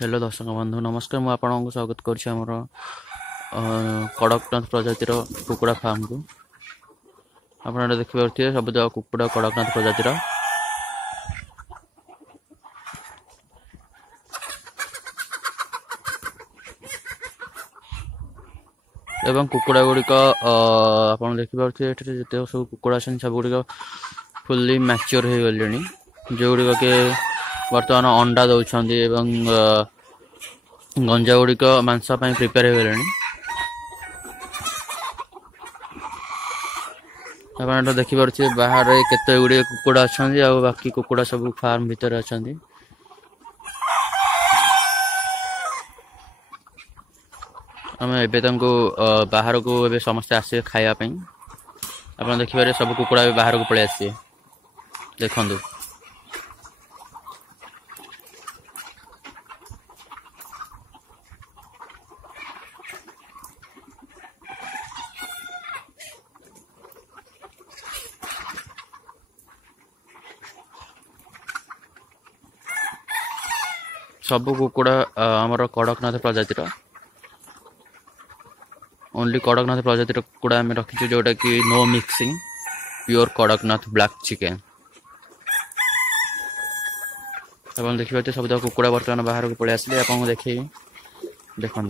Hello दर्शक बंधु नमस्कार मु आपको स्वागत करुच्ची आमर कड़कनाथ प्रजातिर कुकुड़ा फार्म को आप देखिए सब जाक कुकुड़ा कड़कनाथ प्रजातिर एवं कुकुड़ा गुड़िक आप देखिए जिते सब कुकुड़ा सब गुड़िक फुल्ली मैच्योर हो गले जो गुड़िक के बर्तमान अंडा दौरान गंजा गुड़िक मांस प्रिपेयर हो गले आप देखिपे बाहर केते गुड़े कुकुड़ा अच्छा बाकी कुकुड़ा सब फार्म भितर अच्छा आम एवं बाहर को समस्ते आसे खायापी आप देखिए सब कुकुड़ा बाहर को पलि आसी देखु सब कुकुड़ा आमर कड़कनाथ प्रजातिर ओनली कड़कनाथ प्रजातिर कुकुड़ा आम रखीचु जोटा कि no mixing pure Kadaknath black chicken आप देखिए सब कुकुड़ा बर्तमान बाहर को पलि आसिले आपको देखी देखु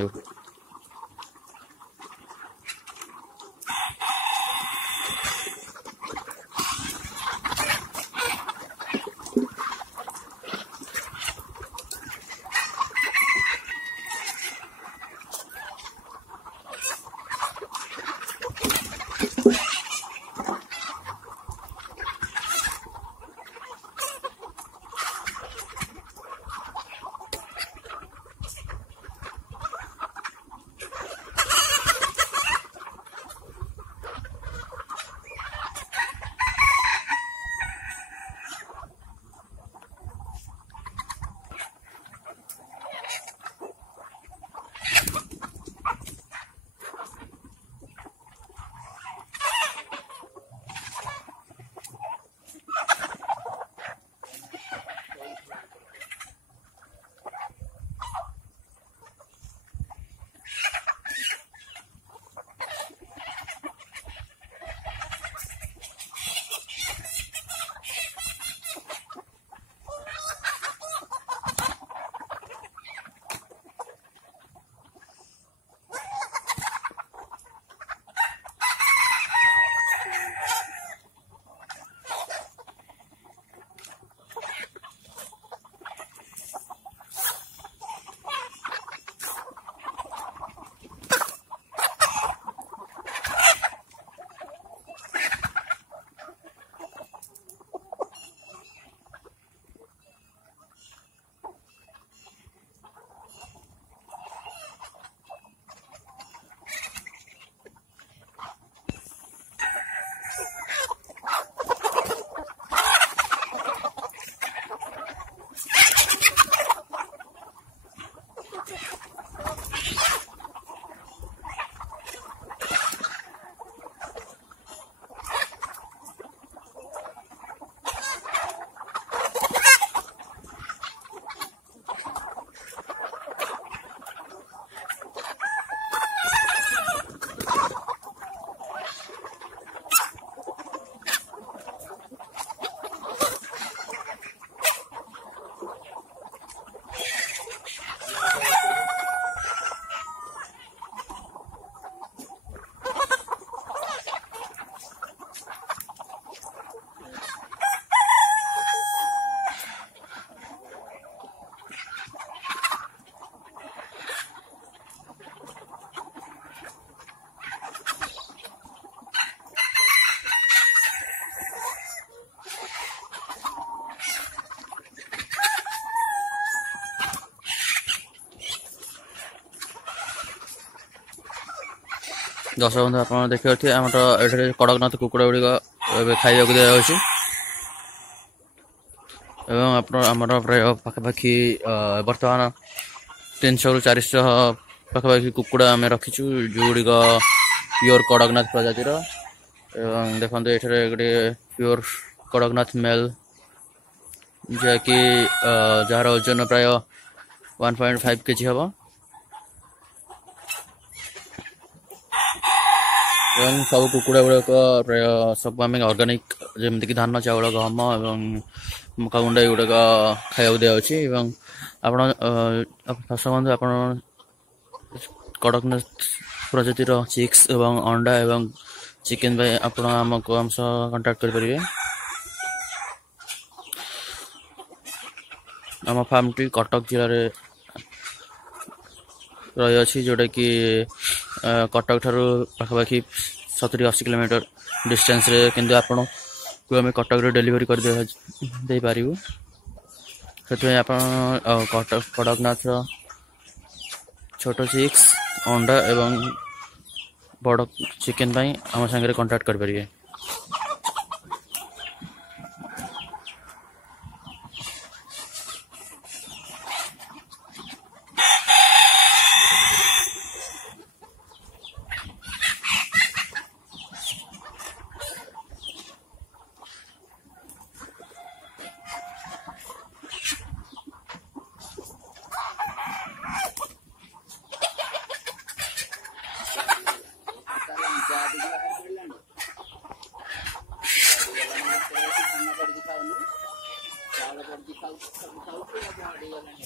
दर्शक बंधु आप देखिए आम कड़कनाथ कुकुड़ा गुड़िक खाइबा दिखाई आमर प्राय पाखापाखि बर्तमान 300 ରୁ 400 पाखापाखि कुकुड़ा आम रखीचु जो गुड़िक प्योर कड़कनाथ प्रजातिर देखो ये गोटे प्योर कड़कनाथ मेल जहाँकि जार ओजन प्राय 1.5 kg हम सब कुकुड़ा गुड़ाक प्राय सब आम अर्गानिक जमीक धान चाउल गहम और मका गुंडा गुड़ाक खाया दिखाई फर्स्ट बंधु आप कड़कनाथ प्रजातिर चिक्स एवं अंडा एवं चिकेन आपण आमको आम कंटाक्ट करेंगे। आम फार्म टी कटक जिले में रही अच्छी जोटा कि कटक ठारू पाखापाखि 70-80 किलोमीटर डिस्टेंस रे किंतु आपण को आम कटक रे डिलीवरी कर दे पारिबु से कटक कड़कनाथ छोट चिक्स अंडा एवं बड़ चिकेन आम सागर कंटाक्ट करेंगे। ଚାଉଳ ପଡ଼ିଛି ଖାଉଛି ସବୁ ଖାଉଛି ଆଉ ବଢ଼ିଗଲାଣି।